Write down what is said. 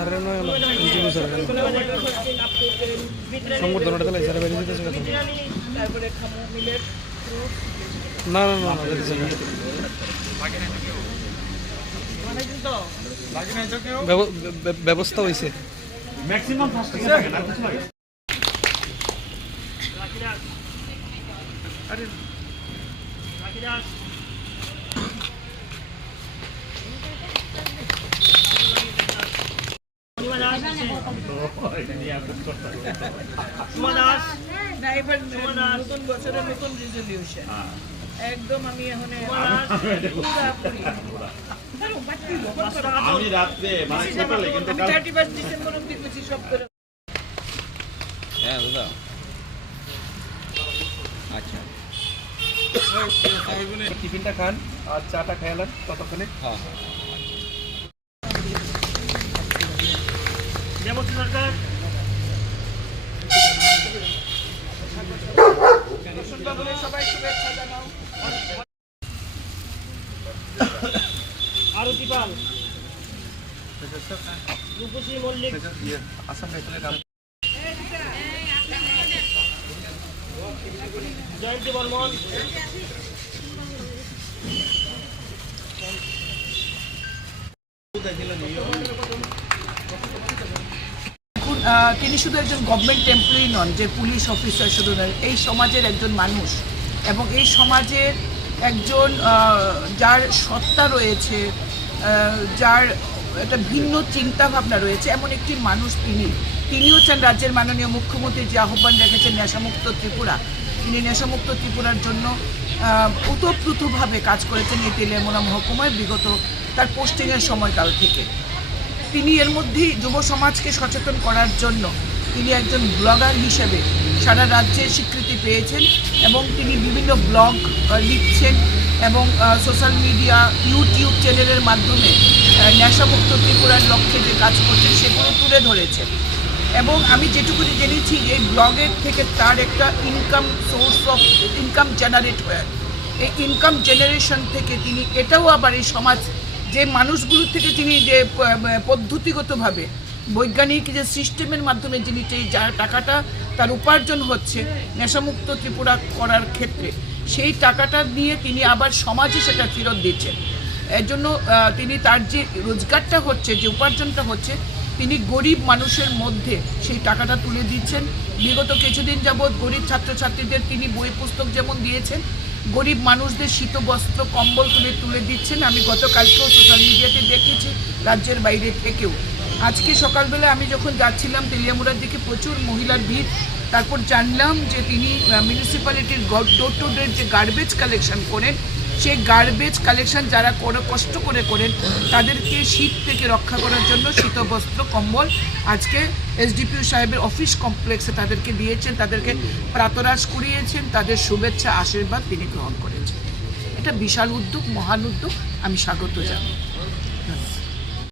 স্যারের নয় ইন্টারভিউ স্যারের সংবর্ধনাটা তাহলে স্যারের বেরিয়ে যেতেছে না না না ব্যবস্থা হয়েছে ম্যাক্সিমাম ফার্স্ট থাকে না কিছু লাগে আরে রাকিদাস নতুন বছরের নতুন রেজলিউশন একদম আমি এখন আমি রাতে মানে সকালে কিন্তু 31 ডিসেম্বর অবধি করছি সব করে। হ্যাঁ দাদা আচ্ছা টিফিনটা খান আর চাটা খেলাম ততক্ষণে। হ্যাঁ সরকার সবাই শুভেচ্ছা জানাও। আরতি পাল, রূপসী মল্লিক, জয়ন্তী বর্মন, তিনি শুধু একজন গভর্নমেন্ট এমপ্লয়ি নন, যে পুলিশ অফিসার শুধু নয়, এই সমাজের একজন মানুষ এবং এই সমাজের একজন যার সত্তা রয়েছে, যার একটা ভিন্ন চিন্তা ভাবনা রয়েছে এমন একটি মানুষ তিনি হচ্ছেন রাজ্যের মাননীয় মুখ্যমন্ত্রী, যে আহ্বান রেখেছেন নেশামুক্ত ত্রিপুরা। তিনি নেশামুক্ত ত্রিপুরার জন্য ওতপ্রোতভাবে কাজ করেছেন এই তেলিয়ামুড়া মহকুমায় বিগত তার পোস্টিংয়ের সময়কাল থেকে। তিনি এর মধ্যেই যুব সমাজকে সচেতন করার জন্য তিনি একজন ব্লগার হিসেবে সারা রাজ্যে স্বীকৃতি পেয়েছেন এবং তিনি বিভিন্ন ব্লগ লিখছেন এবং সোশ্যাল মিডিয়া ইউটিউব চ্যানেলের মাধ্যমে নেশামুক্ত ত্রিপুরার লক্ষ্যে যে কাজ করছেন সেগুলো তুলে ধরেছেন। এবং আমি যেটুকুনি জেনেছি এই ব্লগের থেকে তার একটা income source of income generate হয়। এই ইনকাম জেনারেশন থেকে তিনি এটাও আবার এই সমাজ যে মানুষগুলোর থেকে তিনি যে পদ্ধতিগতভাবে বৈজ্ঞানিক যে সিস্টেমের মাধ্যমে যিনি যা টাকাটা তার উপার্জন হচ্ছে নেশামুক্ত ত্রিপুরা করার ক্ষেত্রে, সেই টাকাটা নিয়ে তিনি আবার সমাজে সেটা ফেরত দিচ্ছেন। এর জন্য তিনি তার যে রোজগারটা হচ্ছে, যে উপার্জনটা হচ্ছে, তিনি গরিব মানুষের মধ্যে সেই টাকাটা তুলে দিচ্ছেন। বিগত কিছুদিন যাবৎ গরিব ছাত্রছাত্রীদের তিনি বই পুস্তক যেমন দিয়েছেন, গরিব মানুষদের শীত বস্ত্র কম্বল তুলে দিচ্ছেন। আমি গতকালকেও সোশ্যাল মিডিয়াতে দেখেছি, রাজ্যের বাইরে থেকেও। আজকে সকালবেলা আমি যখন যাচ্ছিলাম তেলিয়ামুড়ার দিকে প্রচুর মহিলার ভিড়, তারপর জানলাম যে তিনি মিউনিসিপ্যালিটির ডোর টু ডোর যে গার্বেজ কালেকশন করেন, সেই গার্বেজ কালেকশন যারা কষ্ট করে করেন তাদেরকে শীত থেকে রক্ষা করার জন্য শীতবস্ত্র কম্বল আজকে এসডিপিও সাহেবের অফিস কমপ্লেক্সে তাদেরকে দিয়েছেন, তাদেরকে প্রাতরাশ করিয়েছেন, তাদের শুভেচ্ছা আশীর্বাদ তিনি গ্রহণ করেছেন। এটা বিশাল উদ্যোগ, মহান উদ্যোগ, আমি স্বাগত জানাই।